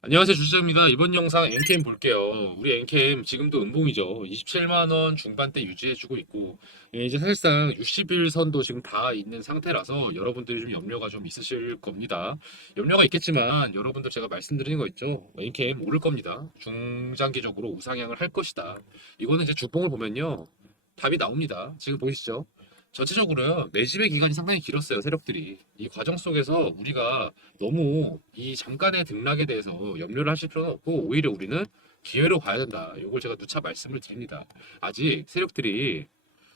안녕하세요, 주시장입니다. 이번 영상 엔캠 볼게요. 우리 엔캠 지금도 음봉이죠. 27만 원 중반대 유지해주고 있고, 이제 사실상 60일선도 지금 다 있는 상태라서 여러분들이 좀 염려가 좀 있으실 겁니다. 염려가 있겠지만 여러분들 제가 말씀드리는 거 있죠. 엔캠 오를 겁니다. 중장기적으로 우상향을 할 것이다. 이거는 이제 주봉을 보면요, 답이 나옵니다. 지금 보이시죠? 전체적으로요, 매집의 기간이 상당히 길었어요, 세력들이. 이 과정 속에서 우리가 너무 이 잠깐의 등락에 대해서 염려를 하실 필요는 없고 오히려 우리는 기회로 봐야 된다. 이걸 제가 누차 말씀을 드립니다. 아직 세력들이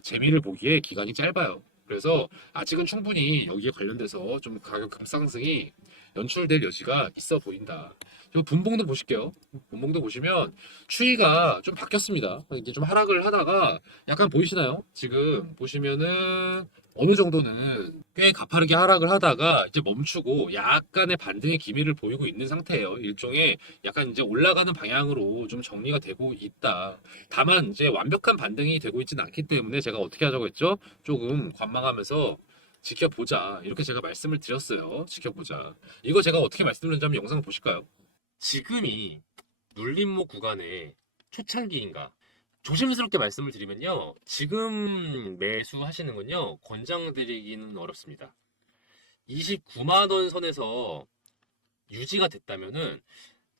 재미를 보기에 기간이 짧아요. 그래서 아직은 충분히 여기에 관련돼서 좀 가격 급상승이 연출될 여지가 있어 보인다. 이 분봉도 보실게요. 분봉도 보시면 추이가 좀 바뀌었습니다. 이게 좀 하락을 하다가 약간 보이시나요? 지금 보시면은 어느 정도는 꽤 가파르게 하락을 하다가 이제 멈추고 약간의 반등의 기미를 보이고 있는 상태예요. 일종의 약간 이제 올라가는 방향으로 좀 정리가 되고 있다. 다만 이제 완벽한 반등이 되고 있지는 않기 때문에 제가 어떻게 하자고 했죠? 조금 관망하면서 지켜보자. 이렇게 제가 말씀을 드렸어요. 지켜보자. 이거 제가 어떻게 말씀드렸는지 한번 영상을 보실까요? 지금이 눌림목 구간의 초창기인가? 조심스럽게 말씀을 드리면요. 지금 매수하시는 건요. 권장드리기는 어렵습니다. 29만 원 선에서 유지가 됐다면은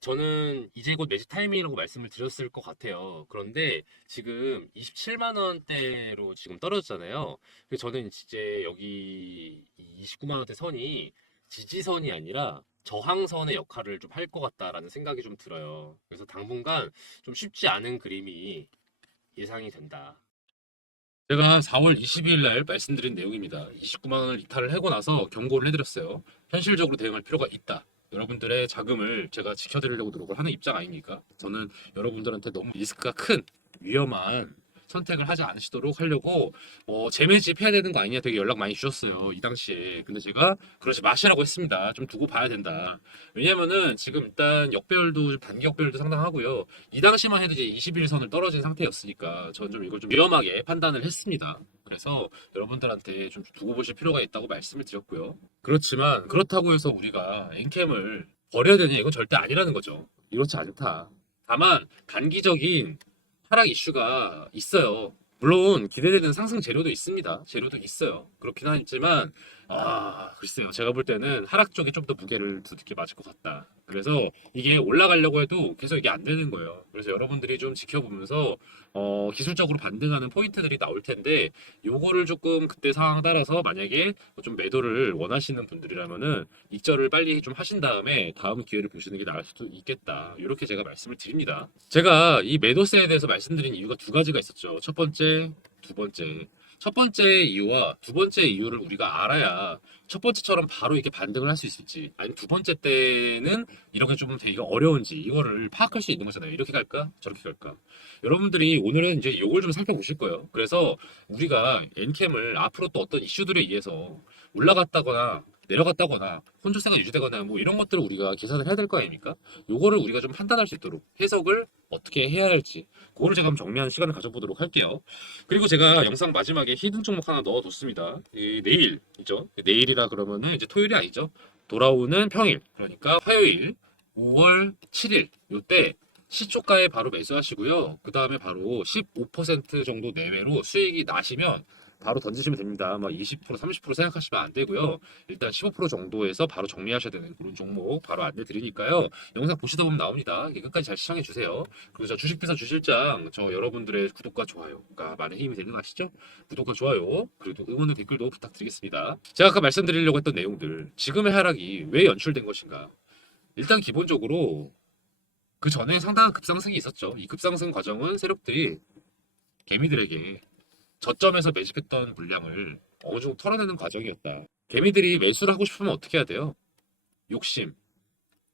저는 이제 곧 매집 타이밍이라고 말씀을 드렸을 것 같아요. 그런데 지금 27만 원대로 지금 떨어졌잖아요. 그래서 저는 이제 여기 29만 원대 선이 지지선이 아니라 저항선의 역할을 좀 할 것 같다라는 생각이 좀 들어요. 그래서 당분간 좀 쉽지 않은 그림이 예상이 된다. 제가 4월 22일 날 말씀드린 내용입니다. 29만 원을 이탈을 하고 나서 경고를 해드렸어요. 현실적으로 대응할 필요가 있다. 여러분들의 자금을 제가 지켜드리려고 노력을 하는 입장 아닙니까? 저는 여러분들한테 너무 리스크가 큰 위험한 선택을 하지 않으시도록 하려고 재매집 해야 되는 거 아니냐 되게 연락 많이 주셨어요. 이 당시에. 근데 제가 그러지 마시라고 했습니다. 좀 두고 봐야 된다. 왜냐면은 지금 일단 역배열도 단기 역배열도 상당하고요. 이 당시만 해도 이제 21선을 떨어진 상태였으니까 저는 좀 이걸 좀 위험하게 판단을 했습니다. 그래서 여러분들한테 좀 두고 보실 필요가 있다고 말씀을 드렸고요. 그렇지만 그렇다고 해서 우리가 엔캠을 버려야 되냐 이건 절대 아니라는 거죠. 이렇지 않다. 다만 단기적인 하락 이슈가 있어요. 물론 기대되는 상승 재료도 있습니다. 재료도 있어요. 그렇긴 하지만 글쎄요. 제가 볼 때는 하락 쪽에 좀 더 무게를 두둑히 맞을 것 같다. 그래서 이게 올라가려고 해도 계속 이게 안 되는 거예요. 그래서 여러분들이 좀 지켜보면서 기술적으로 반등하는 포인트들이 나올 텐데 요거를 조금 그때 상황 따라서 만약에 좀 매도를 원하시는 분들이라면은 익절을 빨리 좀 하신 다음에 다음 기회를 보시는 게 나을 수도 있겠다. 이렇게 제가 말씀을 드립니다. 제가 이 매도세에 대해서 말씀드린 이유가 두 가지가 있었죠. 첫 번째, 두 번째. 첫 번째 이유와 두 번째 이유를 우리가 알아야 첫 번째처럼 바로 이렇게 반등을 할 수 있을지 아니면 두 번째 때는 이렇게 좀 되기가 어려운지 이거를 파악할 수 있는 거잖아요. 이렇게 갈까? 저렇게 갈까? 여러분들이 오늘은 이제 이걸 좀 살펴보실 거예요. 그래서 우리가 엔캠을 앞으로 또 어떤 이슈들에 의해서 올라갔다거나 내려갔다거나 혼조세가 유지되거나 뭐 이런 것들을 우리가 계산을 해야 될 거 아닙니까? 요거를 우리가 좀 판단할 수 있도록 해석을 어떻게 해야 할지 그거를 제가 한번 정리하는 시간을 가져보도록 할게요. 그리고 제가 영상 마지막에 히든 종목 하나 넣어뒀습니다. 내일이죠. 내일이라 그러면은 이제 토요일이 아니죠. 돌아오는 평일 그러니까 화요일 5월 7일 요때 시초가에 바로 매수하시고요. 그 다음에 바로 15% 정도 내외로 수익이 나시면 바로 던지시면 됩니다. 막 20%, 30% 생각하시면 안 되고요. 일단 15% 정도에서 바로 정리하셔야 되는 그런 종목 바로 안내 드리니까요. 영상 보시다 보면 나옵니다. 끝까지 잘 시청해 주세요. 그리고 저 주식비서 주실장 저 여러분들의 구독과 좋아요가 많은 힘이 되는 거 아시죠? 구독과 좋아요 그리고 응원의 댓글도 부탁드리겠습니다. 제가 아까 말씀드리려고 했던 내용들 지금의 하락이 왜 연출된 것인가? 일단 기본적으로 그 전에 상당한 급상승이 있었죠. 이 급상승 과정은 세력들이 개미들에게 저점에서 매집했던 물량을 어느 정도 털어내는 과정이었다. 개미들이 매수를 하고 싶으면 어떻게 해야 돼요? 욕심,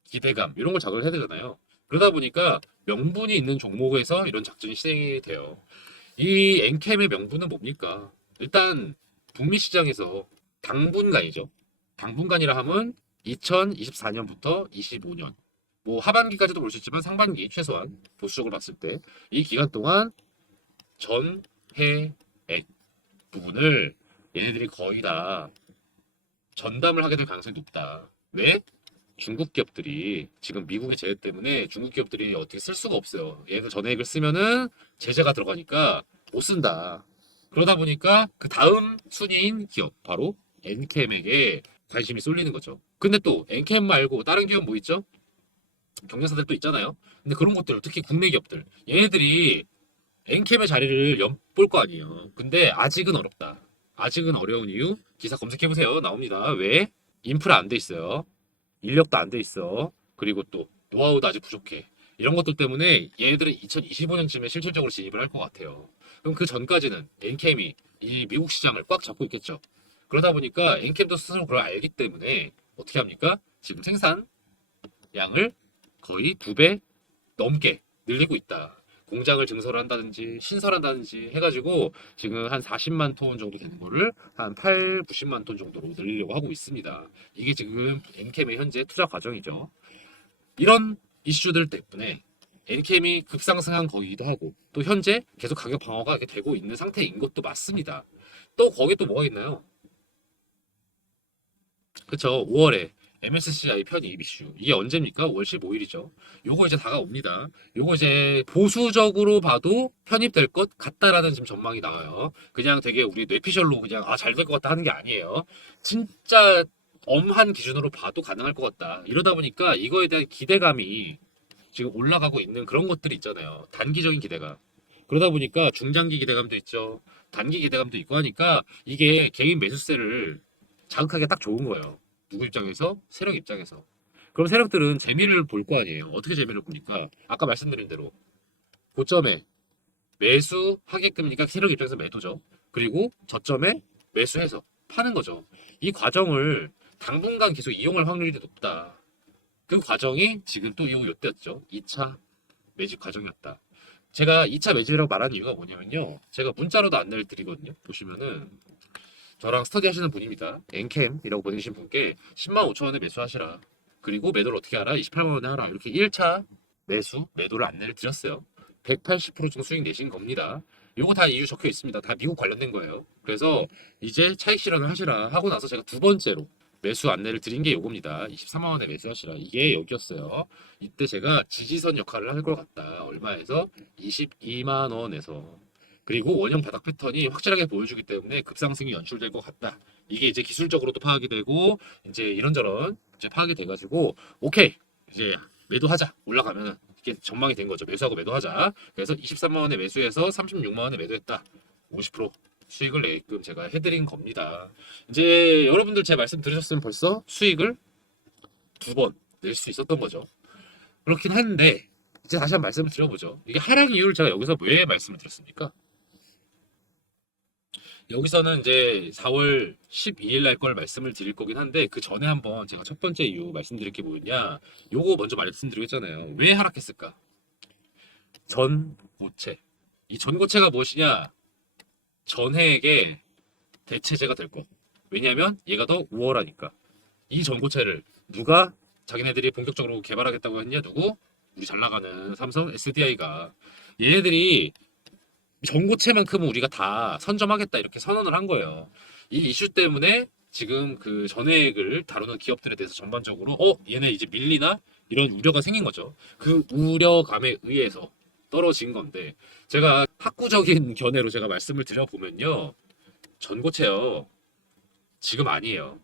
기대감 이런 걸 자극을 해야 되잖아요. 그러다 보니까 명분이 있는 종목에서 이런 작전이 시행이 돼요. 이 엔캠의 명분은 뭡니까? 일단 북미 시장에서 당분간이죠. 당분간이라 함은 2024년부터 25년 뭐 하반기까지도 볼 수 있지만 상반기 최소한 보수적으로 봤을 때 이 기간 동안 전해액 부분을 얘네들이 거의 다 전담을 하게 될 가능성이 높다. 왜? 중국 기업들이 지금 미국의 제재 때문에 중국 기업들이 어떻게 쓸 수가 없어요. 얘들 전액을 쓰면은 제재가 들어가니까 못 쓴다. 그러다 보니까 그 다음 순위인 기업 바로 엔캠에게 관심이 쏠리는 거죠. 근데 또 엔캠 말고 다른 기업 뭐 있죠? 경쟁사들 또 있잖아요. 근데 그런 것들 특히 국내 기업들 얘네들이 엔캠의 자리를 엿볼 거 아니에요. 근데 아직은 어렵다. 아직은 어려운 이유 기사 검색해보세요. 나옵니다. 왜? 인프라 안 돼 있어요. 인력도 안 돼 있어. 그리고 또 노하우도 아직 부족해. 이런 것들 때문에 얘네들은 2025년쯤에 실질적으로 진입을 할 것 같아요. 그럼 그 전까지는 엔캠이 이 미국 시장을 꽉 잡고 있겠죠. 그러다 보니까 엔캠도 스스로 그걸 알기 때문에 어떻게 합니까? 지금 생산 양을 거의 2배 넘게 늘리고 있다. 공장을 증설한다든지 신설한다든지 해가지고 지금 한 40만 톤 정도 되는 거를 한 8, 90만 톤 정도로 늘리려고 하고 있습니다. 이게 지금 엔캠의 현재 투자 과정이죠. 이런 이슈들 때문에 엔캠이 급상승한 거이기도 하고 또 현재 계속 가격 방어가 이렇게 되고 있는 상태인 것도 맞습니다. 또 거기 또 뭐가 있나요? 그쵸. 5월에 MSCI 편입 이슈. 이게 언제입니까? 5월 15일이죠. 요거 이제 다가옵니다. 요거 이제 보수적으로 봐도 편입될 것 같다라는 지금 전망이 나와요. 그냥 되게 우리 뇌피셜로 그냥 잘 될 것 같다 하는 게 아니에요. 진짜 엄한 기준으로 봐도 가능할 것 같다. 이러다 보니까 이거에 대한 기대감이 지금 올라가고 있는 그런 것들이 있잖아요. 단기적인 기대감. 그러다 보니까 중장기 기대감도 있죠. 단기 기대감도 있고 하니까 이게 개인 매수세를 자극하기가 딱 좋은 거예요. 누구 입장에서? 세력 입장에서. 그럼 세력들은 재미를 볼 거 아니에요. 어떻게 재미를 보니까 아까 말씀드린 대로 고점에 매수하게끔이니까 세력 입장에서 매도죠. 그리고 저점에 매수해서 파는 거죠. 이 과정을 당분간 계속 이용할 확률이 높다. 그 과정이 지금 또 요때였죠. 2차 매집 과정이었다. 제가 2차 매집이라고 말하는 이유가 뭐냐면요. 제가 문자로도 안내를 드리거든요. 보시면은 저랑 스터디 하시는 분입니다. 엔캠이라고 보내주신 분께 10만 5천 원에 매수하시라. 그리고 매도를 어떻게 하라? 28만 원에 하라. 이렇게 1차 매도를 안내를 드렸어요. 180% 정도 수익 내신 겁니다. 요거 다 이유 적혀 있습니다. 다 미국 관련된 거예요. 그래서 이제 차익 실현을 하시라 하고 나서 제가 두 번째로 매수 안내를 드린 게 요겁니다. 23만 원에 매수하시라. 이게 여기였어요. 이때 제가 지지선 역할을 할 것 같다. 얼마에서? 22만 원에서. 그리고 원형 바닥 패턴이 확실하게 보여주기 때문에 급상승이 연출될 것 같다. 이게 이제 기술적으로도 파악이 되고 이제 이런저런 이제 파악이 돼가지고 오케이 이제 매도하자 올라가면은 이게 전망이 된 거죠. 매수하고 매도하자. 그래서 23만 원에 매수해서 36만 원에 매도했다. 50% 수익을 내게끔 제가 해드린 겁니다. 이제 여러분들 제 말씀 들으셨으면 벌써 수익을 2번 낼 수 있었던 거죠. 그렇긴 한데 이제 다시 한 번 말씀을 드려보죠. 이게 하락 이유를 제가 여기서 왜 말씀을 드렸습니까? 여기서는 이제 4월 12일 날 걸 말씀을 드릴 거긴 한데 그 전에 한번 제가 첫 번째 이유 말씀드릴 게 뭐냐 요거 먼저 말씀드리겠잖아요. 왜 하락했을까? 전고체. 이 전고체가 무엇이냐? 전해에게 대체제가 될 것. 왜냐하면 얘가 더 우월하니까. 이 전고체를 누가 자기네들이 본격적으로 개발하겠다고 했냐? 누구? 우리 잘 나가는 삼성 SDI가 얘네들이 전고체만큼은 우리가 다 선점하겠다 이렇게 선언을 한 거예요. 이 이슈 때문에 지금 그 전액을 다루는 기업들에 대해서 전반적으로 얘네 이제 밀리나 이런 우려가 생긴 거죠. 그 우려감에 의해서 떨어진 건데 제가 학구적인 견해로 제가 말씀을 드려보면요. 전고체요. 지금 아니에요.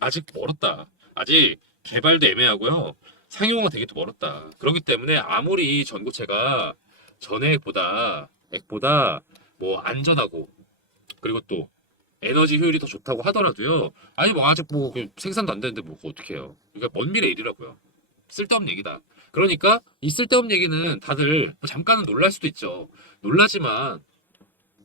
아직 멀었다. 아직 개발도 애매하고요. 상용화가 되게 또 멀었다. 그렇기 때문에 아무리 전고체가 액보다 뭐 안전하고 그리고 또 에너지 효율이 더 좋다고 하더라도요. 아니 뭐 아직 뭐그 생산도 안 되는데 뭐 그거 어떻게 해요? 그러니까 먼 미래 일이라고요. 쓸데없는 얘기다. 그러니까 이 쓸데없는 얘기는 다들 뭐 잠깐은 놀랄 수도 있죠. 놀라지만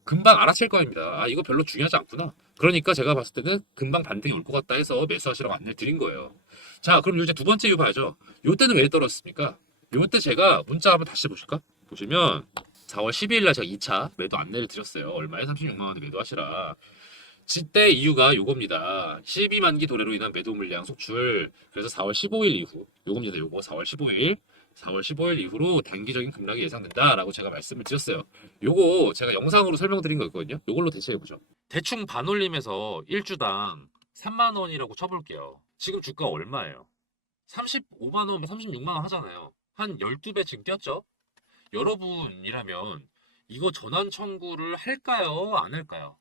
금방 알아챌 겁니다. 아 이거 별로 중요하지 않구나. 그러니까 제가 봤을 때는 금방 반등이 올 것 같다 해서 매수하시라고 안내 드린 거예요. 자 그럼 이제 두 번째 이유 봐야죠. 요때는 왜 떨어졌습니까? 요때 제가 문자 한번 다시 보실까? 보시면 4월 12일 날 제가 2차 매도 안내를 드렸어요. 얼마에? 36만 원에 매도하시라. 그때 이유가 요겁니다. 12만 기 도래로 인한 매도 물량 속출. 그래서 4월 15일 이후 요겁니다. 요거 4월 15일 4월 15일 이후로 단기적인 급락이 예상된다라고 제가 말씀을 드렸어요. 요거 제가 영상으로 설명드린 거 있거든요. 요걸로 대체해보죠. 대충 반올림에서 1주당 3만 원이라고 쳐볼게요. 지금 주가 얼마예요? 35만 원, 36만 원 하잖아요. 한 12배 지금 뛰었죠? 여러분이라면 이거 전환 청구를 할까요? 안 할까요?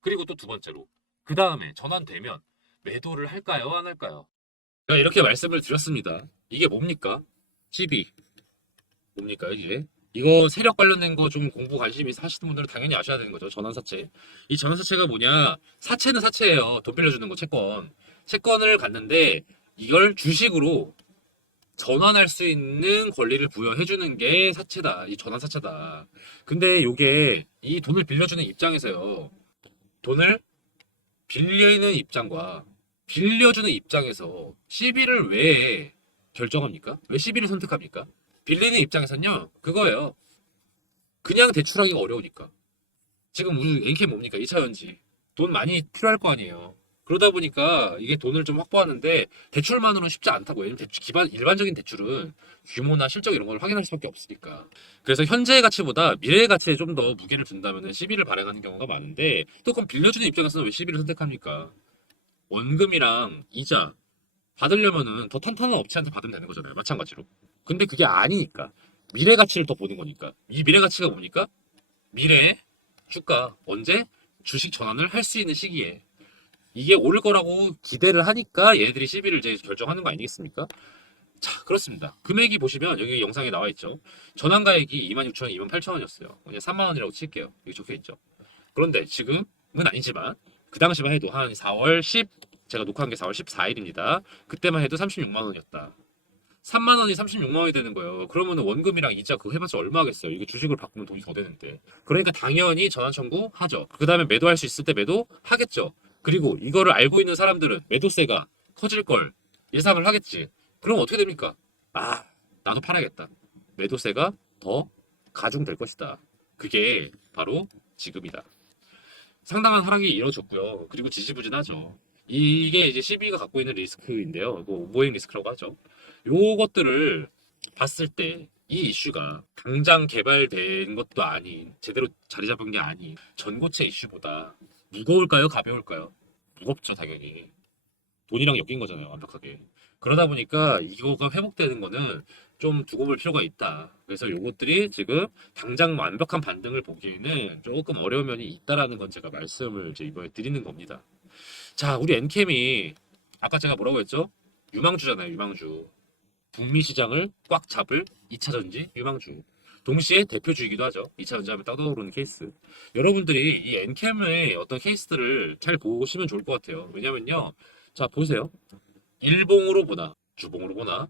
그리고 또 두 번째로 그 다음에 전환되면 매도를 할까요? 안 할까요? 제가 이렇게 말씀을 드렸습니다. 이게 뭡니까? CB 뭡니까 이게? 이거 세력 관련된 거 좀 공부 관심 있어 하시는 분들은 당연히 아셔야 되는 거죠. 전환사채. 이 전환사채가 뭐냐? 사채는 사채예요. 돈 빌려주는 거 채권. 채권을 갖는데 이걸 주식으로 전환할 수 있는 권리를 부여해주는 게 사채다. 이 전환사채다. 근데 요게 이 돈을 빌려주는 입장에서요. 돈을 빌리는 입장과 빌려주는 입장에서 CB를 왜 결정합니까? 왜 CB를 선택합니까? 빌리는 입장에서는요, 그거예요. 그냥 대출하기가 어려우니까. 지금 우리 NK 뭡니까? 2차 전지. 돈 많이 필요할 거 아니에요. 그러다 보니까 이게 돈을 좀 확보하는데 대출만으로는 쉽지 않다고. 왜냐면 일반적인 대출은 규모나 실적 이런 걸 확인할 수밖에 없으니까. 그래서 현재의 가치보다 미래의 가치에 좀 더 무게를 둔다면 CB를 발행하는 경우가 많은데 또 그럼 빌려주는 입장에서는 왜 CB를 선택합니까? 원금이랑 이자 받으려면은 더 탄탄한 업체한테 받으면 되는 거잖아요. 마찬가지로. 근데 그게 아니니까. 미래 가치를 더 보는 거니까. 이 미래 가치가 뭡니까? 미래의 주가 언제 주식 전환을 할 수 있는 시기에 이게 오를 거라고 기대를 하니까 얘들이 CB를 이제 결정하는 거 아니겠습니까? 자, 그렇습니다. 금액이 보시면 여기 영상에 나와 있죠. 전환가액이 26,000원, 28,000원이었어요. 그냥 3만 원이라고 칠게요. 여기 적혀 있죠. 그런데 지금은 아니지만 그 당시만 해도 한 4월 10 제가 녹화한 게 4월 14일입니다. 그때만 해도 36만 원이었다. 3만 원이 36만 원이 되는 거예요. 그러면 원금이랑 이자 그거 해봤자 얼마 하겠어요. 이거 주식을 바꾸면 돈이 더 되는데. 그러니까 당연히 전환 청구하죠. 그 다음에 매도할 수 있을 때 매도하겠죠. 그리고 이거를 알고 있는 사람들은 매도세가 커질 걸 예상을 하겠지. 그럼 어떻게 됩니까? 아, 나도 팔아야겠다. 매도세가 더 가중될 것이다. 그게 바로 지금이다. 상당한 하락이 이루어졌고요. 그리고 지지부진하죠. 이게 이제 CB가 갖고 있는 리스크인데요. 뭐 오보행 리스크라고 하죠. 요것들을 봤을 때 이 이슈가 당장 개발된 것도 아닌 제대로 자리 잡은 게 아닌 전고체 이슈보다 무거울까요? 가벼울까요? 무겁죠, 당연히. 돈이랑 엮인 거잖아요, 완벽하게. 그러다 보니까 이거가 회복되는 거는 좀 두고 볼 필요가 있다. 그래서 요것들이 지금 당장 완벽한 반등을 보기에는 조금 어려운 면이 있다라는 건 제가 말씀을 이제 이번에 드리는 겁니다. 자, 우리 엔캠이 아까 제가 뭐라고 했죠? 유망주잖아요, 유망주. 북미 시장을 꽉 잡을 2차 전지 유망주. 동시에 대표주이기도 하죠. 2차 전지 하면 떠오르는 케이스. 여러분들이 이 엔캠의 어떤 케이스들을 잘 보시면 좋을 것 같아요. 왜냐면요. 자, 보세요. 일봉으로 보나, 주봉으로 보나,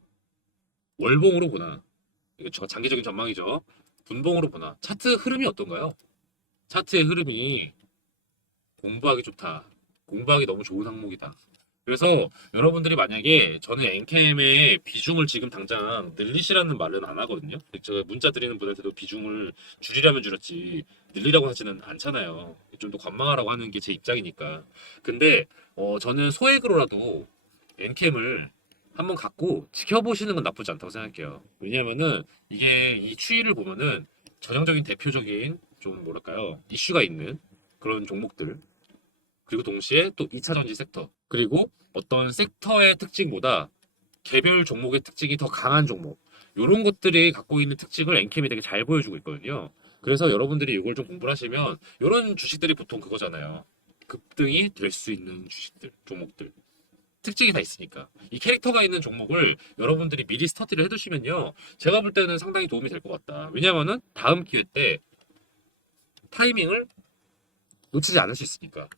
월봉으로 보나, 이거 장기적인 전망이죠. 분봉으로 보나, 차트 흐름이 어떤가요? 차트의 흐름이 공부하기 좋다. 공부하기 너무 좋은 항목이다. 그래서 여러분들이 만약에 저는 엔캠의 비중을 지금 당장 늘리시라는 말은 안 하거든요. 제가 문자 드리는 분한테도 비중을 줄이라면 줄였지 늘리라고 하지는 않잖아요. 좀 더 관망하라고 하는 게 제 입장이니까. 근데 저는 소액으로라도 엔캠을 한번 갖고 지켜보시는 건 나쁘지 않다고 생각해요. 왜냐면은 이게 이 추이를 보면은 전형적인 대표적인 좀 뭐랄까요 이슈가 있는 그런 종목들 그리고 동시에 또 2차 전지 섹터 그리고 어떤 섹터의 특징보다 개별 종목의 특징이 더 강한 종목 이런 것들이 갖고 있는 특징을 엔캠이 되게 잘 보여주고 있거든요. 그래서 여러분들이 이걸 좀 공부를 하시면 이런 주식들이 보통 그거잖아요. 급등이 될 수 있는 주식들, 종목들. 특징이 다 있으니까 이 캐릭터가 있는 종목을 여러분들이 미리 스터디를 해두시면요 제가 볼 때는 상당히 도움이 될 것 같다. 왜냐면은 다음 기회 때 타이밍을 놓치지 않을 수 있으니까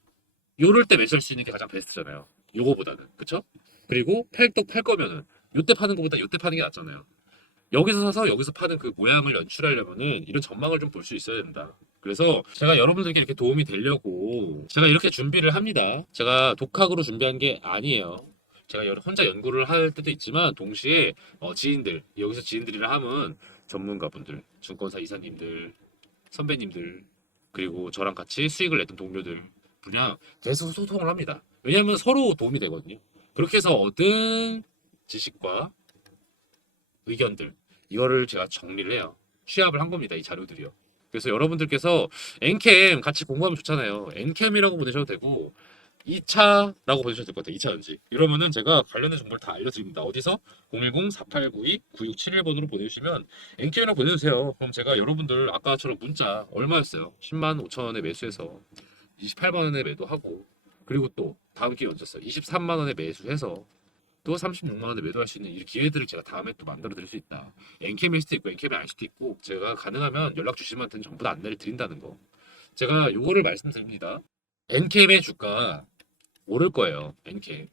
요럴 때 매수할 수 있는 게 가장 베스트잖아요. 요거보다는 그쵸? 그리고 팔떡 팔 거면은 요때 파는 것보다 요때 파는 게 낫잖아요. 여기서 사서 여기서 파는 그 모양을 연출하려면은 이런 전망을 좀 볼 수 있어야 된다. 그래서 제가 여러분들께 이렇게 도움이 되려고 제가 이렇게 준비를 합니다. 제가 독학으로 준비한 게 아니에요. 제가 혼자 연구를 할 때도 있지만 동시에 지인들 여기서 지인들이라 하면 전문가분들, 증권사 이사님들, 선배님들 그리고 저랑 같이 수익을 냈던 동료들 그냥 계속 소통을 합니다. 왜냐하면 서로 도움이 되거든요. 그렇게 해서 얻은 지식과 의견들 이거를 제가 정리를 해요. 취합을 한 겁니다. 이 자료들이요. 그래서 여러분들께서 엔캠 같이 공부하면 좋잖아요. 엔캠이라고 보내셔도 되고 2차라고 보셔도 될 것 같아요. 2차 연지. 이러면은 제가 관련된 정보를 다 알려드립니다. 어디서? 010-4892-9671번으로 보내주시면 NK랑 보내주세요. 그럼 제가 여러분들 아까처럼 문자 얼마였어요? 10만 5천 원에 매수해서 28만 원에 매도하고 그리고 또 다음 기회 얹었어요. 23만 원에 매수해서 또 36만 원에 매도할 수 있는 이 기회들을 제가 다음에 또 만들어 드릴 수 있다. NK일 수도 있고 NK이 아닐 수도 있고 제가 가능하면 연락 주시면 전부 다 안내를 드린다는 거. 제가 요거를 말씀드립니다. NK의 주가 오를 거예요. NK.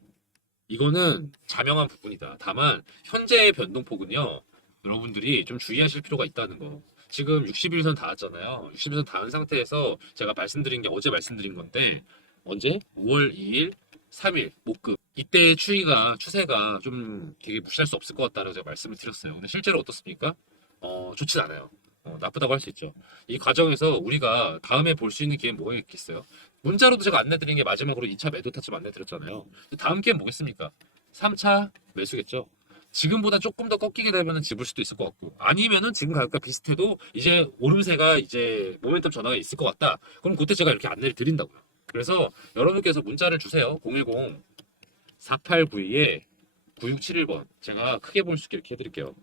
이거는 자명한 부분이다. 다만 현재의 변동폭은요. 여러분들이 좀 주의하실 필요가 있다는 거. 지금 60일선 닿았잖아요. 60일선 닿은 상태에서 제가 말씀드린 게 어제 말씀드린 건데 언제? 5월 2일, 3일 목급. 이때의 추세가 좀 되게 무시할 수 없을 것 같다고 제가 말씀을 드렸어요. 근데 실제로 어떻습니까? 좋진 않아요. 나쁘다고 할 수 있죠. 이 과정에서 우리가 다음에 볼 수 있는 기회는 뭐가 있겠어요? 문자로도 제가 안내드린 게 마지막으로 2차 매도 타점 안내드렸잖아요. 다음 기회는 뭐겠습니까? 3차 매수겠죠. 지금보다 조금 더 꺾이게 되면 집을 수도 있을 것 같고 아니면은 지금 가격과 비슷해도 이제 오름세가 이제 모멘텀 전환가 있을 것 같다. 그럼 그때 제가 이렇게 안내를 드린다고요. 그래서 여러분께서 문자를 주세요. 010-4892에 9671번 제가 크게 볼 수 있게 이렇게 해드릴게요.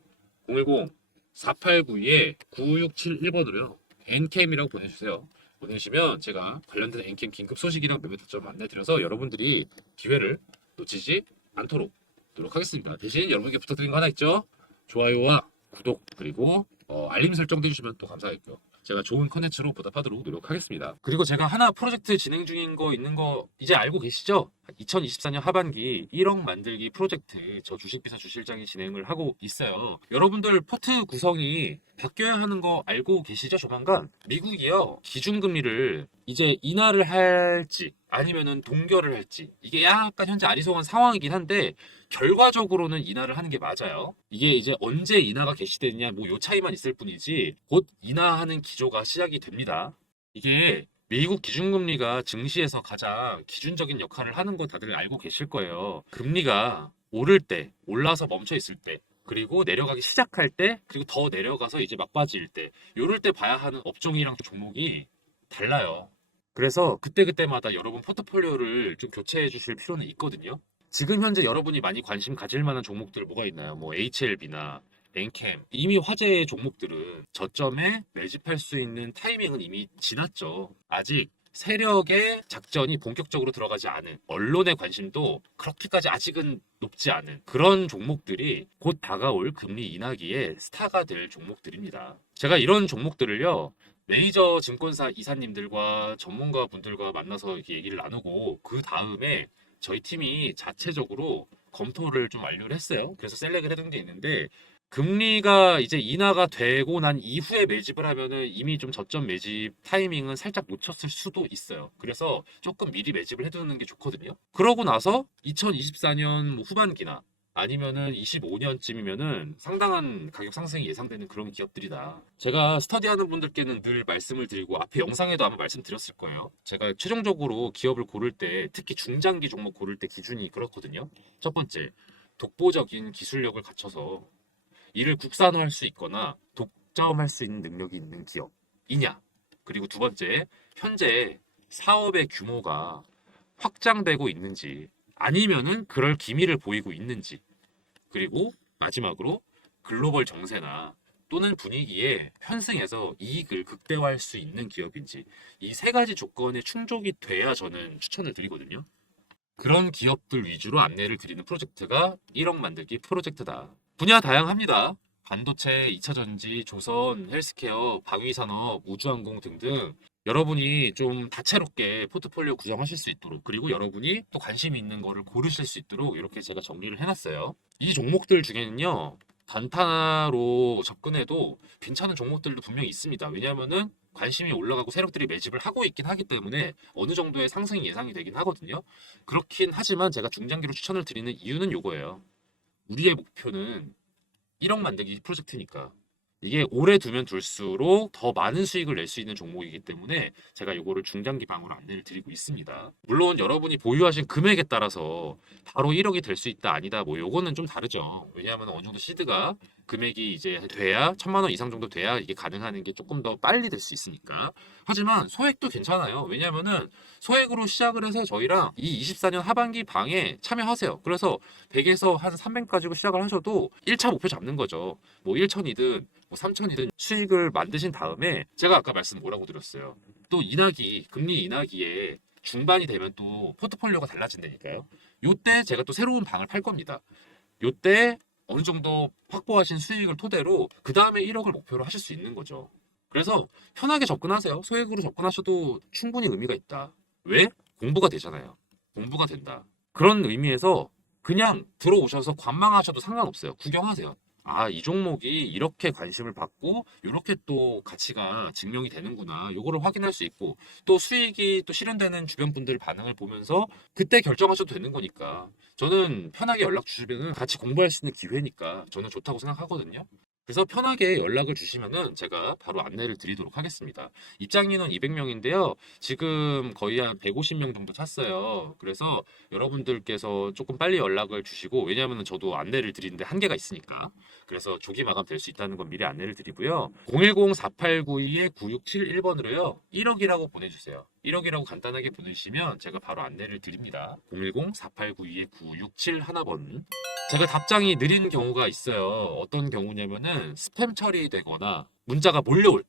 010-4892에 9671번으로요. NK이라고 보내주세요. 보내주시면 제가 관련된 NK 긴급 소식이랑 매매 타점 안내드려서 여러분들이 기회를 놓치지 않도록 노력하겠습니다. 대신 여러분께 부탁드린 거 하나 있죠? 좋아요와 구독 그리고 알림 설정도 해주시면 또 감사하겠고요. 제가 좋은 컨텐츠로 보답하도록 노력하겠습니다. 그리고 제가 하나 프로젝트 진행 중인 거 있는 거 이제 알고 계시죠? 2024년 하반기 1억 만들기 프로젝트 저 주식비서 주실장이 진행을 하고 있어요. 여러분들 포트 구성이 바뀌어야 하는 거 알고 계시죠? 조만간 미국이요 기준금리를 이제 인하를 할지 아니면은 동결을 할지 이게 약간 현재 아리송한 상황이긴 한데 결과적으로는 인하를 하는 게 맞아요. 이게 이제 언제 인하가 개시되느냐 뭐 요 차이만 있을 뿐이지 곧 인하하는 기조가 시작이 됩니다. 이게 미국 기준금리가 증시에서 가장 기준적인 역할을 하는 거 다들 알고 계실 거예요. 금리가 오를 때, 올라서 멈춰 있을 때, 그리고 내려가기 시작할 때, 그리고 더 내려가서 이제 막바지일 때, 요럴 때 봐야 하는 업종이랑 종목이 달라요. 그래서 그때그때마다 여러분 포트폴리오를 좀 교체해 주실 필요는 있거든요. 지금 현재 여러분이 많이 관심 가질 만한 종목들 뭐가 있나요? 뭐 HLB나 엔캠 이미 화제의 종목들은 저점에 매집할 수 있는 타이밍은 이미 지났죠. 아직 세력의 작전이 본격적으로 들어가지 않은 언론의 관심도 그렇게까지 아직은 높지 않은 그런 종목들이 곧 다가올 금리 인하기에 스타가 될 종목들입니다. 제가 이런 종목들을요. 메이저 증권사 이사님들과 전문가 분들과 만나서 이렇게 얘기를 나누고 그 다음에 저희 팀이 자체적으로 검토를 좀 완료를 했어요. 그래서 셀렉을 해둔 게 있는데 금리가 이제 인하가 되고 난 이후에 매집을 하면은 이미 좀 저점 매집 타이밍은 살짝 놓쳤을 수도 있어요. 그래서 조금 미리 매집을 해두는 게 좋거든요. 그러고 나서 2024년 후반기나 아니면은 25년쯤이면은 상당한 가격 상승이 예상되는 그런 기업들이다. 제가 스터디하는 분들께는 늘 말씀을 드리고 앞에 영상에도 아마 말씀드렸을 거예요. 제가 최종적으로 기업을 고를 때 특히 중장기 종목 고를 때 기준이 그렇거든요. 첫 번째, 독보적인 기술력을 갖춰서 이를 국산화할 수 있거나 독점할 수 있는 능력이 있는 기업이냐. 그리고 두 번째, 현재 사업의 규모가 확장되고 있는지 아니면은 그럴 기미를 보이고 있는지. 그리고 마지막으로 글로벌 정세나 또는 분위기에 편승해서 이익을 극대화할 수 있는 기업인지 이 세 가지 조건에 충족이 돼야 저는 추천을 드리거든요. 그런 기업들 위주로 안내를 드리는 프로젝트가 1억 만들기 프로젝트다. 분야 다양합니다. 반도체, 2차전지, 조선, 헬스케어, 방위산업, 우주항공 등등 여러분이 좀 다채롭게 포트폴리오 구성하실 수 있도록 그리고 여러분이 또 관심 있는 거를 고르실 수 있도록 이렇게 제가 정리를 해놨어요. 이 종목들 중에는요. 단타로 접근해도 괜찮은 종목들도 분명히 있습니다. 왜냐하면은 관심이 올라가고 세력들이 매집을 하고 있긴 하기 때문에 어느 정도의 상승이 예상이 되긴 하거든요. 그렇긴 하지만 제가 중장기로 추천을 드리는 이유는 요거예요. 우리의 목표는 1억 만들기 프로젝트니까 이게 오래 두면 둘수록 더 많은 수익을 낼 수 있는 종목이기 때문에 제가 요거를 중장기 방으로 안내를 드리고 있습니다. 물론 여러분이 보유하신 금액에 따라서 바로 1억이 될 수 있다 아니다 뭐 요거는 좀 다르죠. 왜냐하면 어느 정도 시드가 금액이 이제 돼야 1,000만 원 이상 정도 돼야 이게 가능한 게 조금 더 빨리 될 수 있으니까. 하지만 소액도 괜찮아요. 왜냐면은 소액으로 시작을 해서 저희랑 이 24년 하반기 방에 참여하세요. 그래서 100에서 한 300 가지고 시작을 하셔도 1차 목표 잡는 거죠. 뭐 1천이든 뭐 3천이든 수익을 만드신 다음에 제가 아까 말씀 뭐라고 드렸어요. 또 인하기, 금리 인하기에 중반이 되면 또 포트폴리오가 달라진다니까요. 요때 제가 또 새로운 방을 팔 겁니다. 요때 어느 정도 확보하신 수익을 토대로 그 다음에 1억을 목표로 하실 수 있는 거죠. 그래서 편하게 접근하세요. 소액으로 접근하셔도 충분히 의미가 있다. 왜? 공부가 되잖아요. 공부가 된다. 그런 의미에서 그냥 들어오셔서 관망하셔도 상관없어요. 구경하세요. 아, 이 종목이 이렇게 관심을 받고 이렇게 또 가치가 증명이 되는구나. 요거를 확인할 수 있고 또 수익이 또 실현되는 주변 분들 반응을 보면서 그때 결정하셔도 되는 거니까 저는 편하게 연락 주시면은 같이 공부할 수 있는 기회니까 저는 좋다고 생각하거든요. 그래서 편하게 연락을 주시면은 제가 바로 안내를 드리도록 하겠습니다. 입장인은 200명인데요. 지금 거의 한 150명 정도 찼어요. 그래서 여러분들께서 조금 빨리 연락을 주시고 왜냐하면 저도 안내를 드리는데 한계가 있으니까 그래서 조기 마감 될 수 있다는 건 미리 안내를 드리고요. 010-4892-9671번으로요. 1억이라고 보내주세요. 1억이라고 간단하게 보내주시면 제가 바로 안내를 드립니다. 010-4892-9671번. 제가 답장이 느린 경우가 있어요. 어떤 경우냐면은 스팸 처리되거나 문자가 몰려올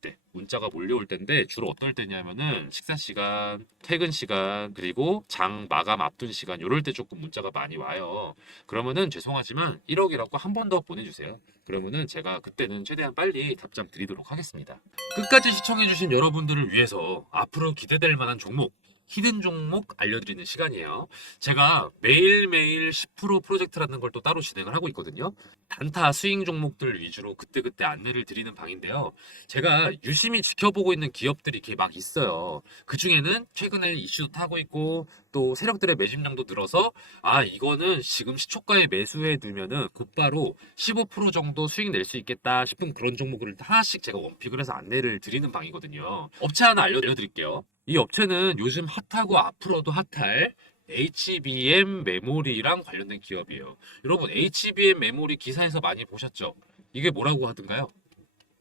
때인데 주로 어떨 때냐면은 식사 시간, 퇴근 시간, 그리고 장 마감 앞둔 시간 요럴 때 조금 문자가 많이 와요. 그러면은 죄송하지만 1억이라고 한 번 더 보내주세요. 그러면은 제가 그때는 최대한 빨리 답장 드리도록 하겠습니다. 끝까지 시청해주신 여러분들을 위해서 앞으로 기대될 만한 종목 히든 종목 알려드리는 시간이에요. 제가 매일매일 10% 프로젝트라는 걸 또 따로 진행을 하고 있거든요. 단타 스윙 종목들 위주로 그때그때 안내를 드리는 방인데요. 제가 유심히 지켜보고 있는 기업들이 이렇게 막 있어요. 그 중에는 최근에 이슈도 타고 있고 또 세력들의 매집량도 늘어서 아 이거는 지금 시초가에 매수해 두면은 곧바로 15% 정도 수익 낼 수 있겠다 싶은 그런 종목을 하나씩 제가 원픽을 해서 안내를 드리는 방이거든요. 업체 하나 알려드릴게요. 이 업체는 요즘 핫하고 앞으로도 핫할 HBM 메모리랑 관련된 기업이에요. 여러분 HBM 메모리 기사에서 많이 보셨죠? 이게 뭐라고 하던가요?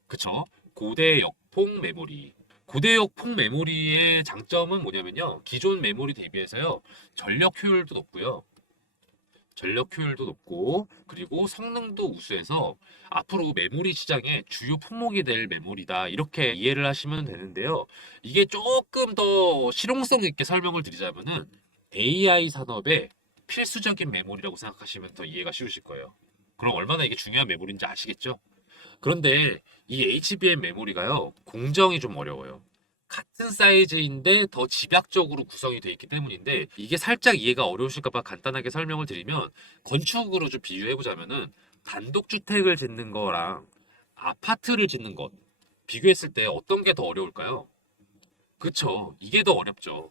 그쵸? 고대역폭 메모리. 고대역폭 메모리의 장점은 뭐냐면요. 기존 메모리 대비해서요. 전력 효율도 높고요. 전력 효율도 높고 그리고 성능도 우수해서 앞으로 메모리 시장의 주요 품목이 될 메모리다 이렇게 이해를 하시면 되는데요. 이게 조금 더 실용성 있게 설명을 드리자면은 AI 산업의 필수적인 메모리라고 생각하시면 더 이해가 쉬우실 거예요. 그럼 얼마나 이게 중요한 메모리인지 아시겠죠? 그런데 이 HBM 메모리가요, 공정이 좀 어려워요. 같은 사이즈인데 더 집약적으로 구성이 되어 있기 때문인데 이게 살짝 이해가 어려우실까 봐 간단하게 설명을 드리면 건축으로 좀 비유해 보자면은 단독주택을 짓는 거랑 아파트를 짓는 것 비교했을 때 어떤 게 더 어려울까요? 그쵸. 이게 더 어렵죠.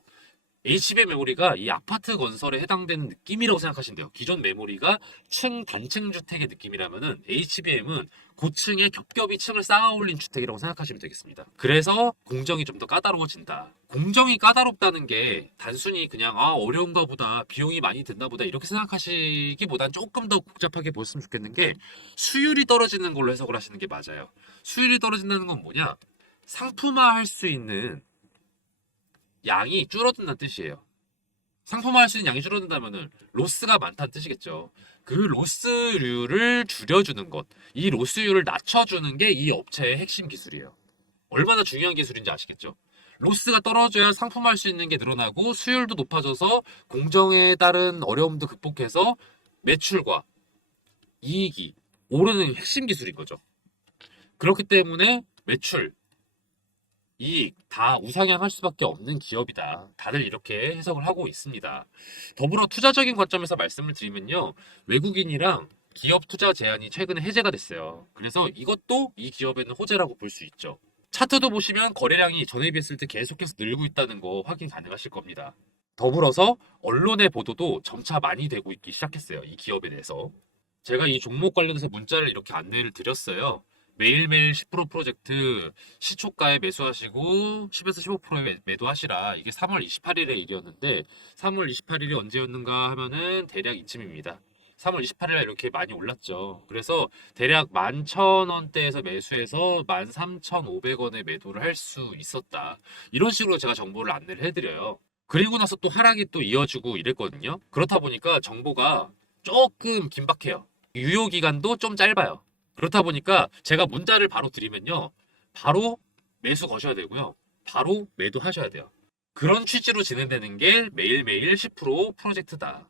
HBM 메모리가 이 아파트 건설에 해당되는 느낌이라고 생각하시면 돼요. 기존 메모리가 단층 주택의 느낌이라면은 HBM은 고층에 겹겹이 층을 쌓아 올린 주택이라고 생각하시면 되겠습니다. 그래서 공정이 좀 더 까다로워진다. 공정이 까다롭다는 게 단순히 그냥 아 어려운가 보다 비용이 많이 든다 보다 이렇게 생각하시기보단 조금 더 복잡하게 보셨으면 좋겠는 게 수율이 떨어지는 걸로 해석을 하시는 게 맞아요. 수율이 떨어진다는 건 뭐냐? 상품화할 수 있는 양이 줄어든다는 뜻이에요. 상품화할 수 있는 양이 줄어든다면은 로스가 많다는 뜻이겠죠. 그 로스율을 줄여주는 것, 이 로스율을 낮춰주는 게 이 업체의 핵심 기술이에요. 얼마나 중요한 기술인지 아시겠죠? 로스가 떨어져야 상품화할 수 있는 게 늘어나고 수율도 높아져서 공정에 따른 어려움도 극복해서 매출과 이익이 오르는 핵심 기술인 거죠. 그렇기 때문에 매출, 이익 다 우상향할 수밖에 없는 기업이다. 다들 이렇게 해석을 하고 있습니다. 더불어 투자적인 관점에서 말씀을 드리면요. 외국인이랑 기업 투자 제한이 최근에 해제가 됐어요. 그래서 이것도 이 기업에는 호재라고 볼 수 있죠. 차트도 보시면 거래량이 전에 비했을 때 계속해서 늘고 있다는 거 확인 가능하실 겁니다. 더불어서 언론의 보도도 점차 많이 되고 있기 시작했어요. 이 기업에 대해서. 제가 이 종목 관련해서 문자를 이렇게 안내를 드렸어요. 매일매일 10% 프로젝트 시초가에 매수하시고 10에서 15%에 매도하시라. 이게 3월 28일의 일이었는데 3월 28일이 언제였는가 하면은 대략 이쯤입니다. 3월 28일 날 이렇게 많이 올랐죠. 그래서 대략 11,000원대에서 매수해서 13,500원에 매도를 할 수 있었다. 이런 식으로 제가 정보를 안내를 해드려요. 그리고 나서 또 하락이 또 이어지고 이랬거든요. 그렇다 보니까 정보가 조금 긴박해요. 유효 기간도 좀 짧아요. 그렇다 보니까 제가 문자를 바로 드리면요. 바로 매수 거셔야 되고요. 바로 매도하셔야 돼요. 그런 취지로 진행되는 게 매일매일 10% 프로젝트다.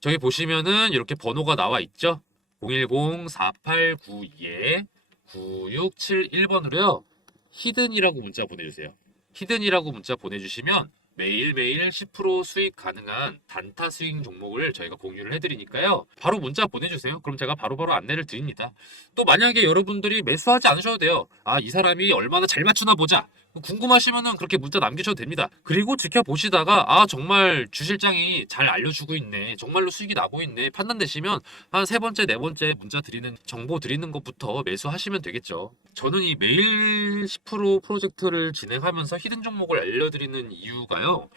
저기 보시면은 이렇게 번호가 나와 있죠? 010-4892-9671번으로요. 히든이라고 문자 보내주세요. 히든이라고 문자 보내주시면 매일매일 10% 수익 가능한 단타 스윙 종목을 저희가 공유를 해드리니까요. 바로 문자 보내주세요. 그럼 제가 바로바로 안내를 드립니다. 또 만약에 여러분들이 매수하지 않으셔도 돼요. 아, 이 사람이 얼마나 잘 맞추나 보자. 궁금하시면은 그렇게 문자 남기셔도 됩니다. 그리고 지켜보시다가 아, 정말 주 실장이 잘 알려주고 있네. 정말로 수익이 나고 있네. 판단되시면 한 세 번째, 네 번째 문자 드리는 정보 드리는 것부터 매수하시면 되겠죠. 저는 이 매일 10% 프로젝트를 진행하면서 히든 종목을 알려드리는 이유가요.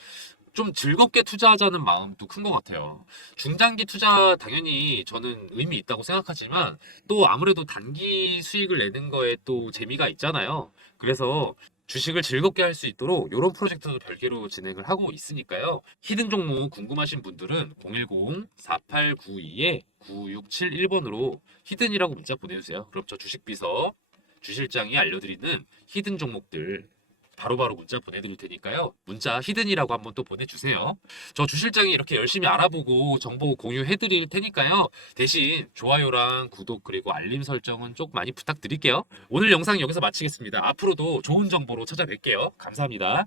좀 즐겁게 투자하자는 마음도 큰 것 같아요. 중장기 투자 당연히 저는 의미 있다고 생각하지만 또 아무래도 단기 수익을 내는 거에 또 재미가 있잖아요. 그래서 주식을 즐겁게 할 수 있도록 이런 프로젝트도 별개로 진행을 하고 있으니까요. 히든 종목 궁금하신 분들은 010-4892-9671번으로 히든이라고 문자 보내주세요. 그럼 저 주식비서 주실장이 알려드리는 히든 종목들 바로바로 문자 보내드릴 테니까요. 문자 히든이라고 한번 또 보내주세요. 저 주실장이 이렇게 열심히 알아보고 정보 공유해드릴 테니까요. 대신 좋아요랑 구독 그리고 알림 설정은 좀 많이 부탁드릴게요. 오늘 영상 여기서 마치겠습니다. 앞으로도 좋은 정보로 찾아뵐게요. 감사합니다.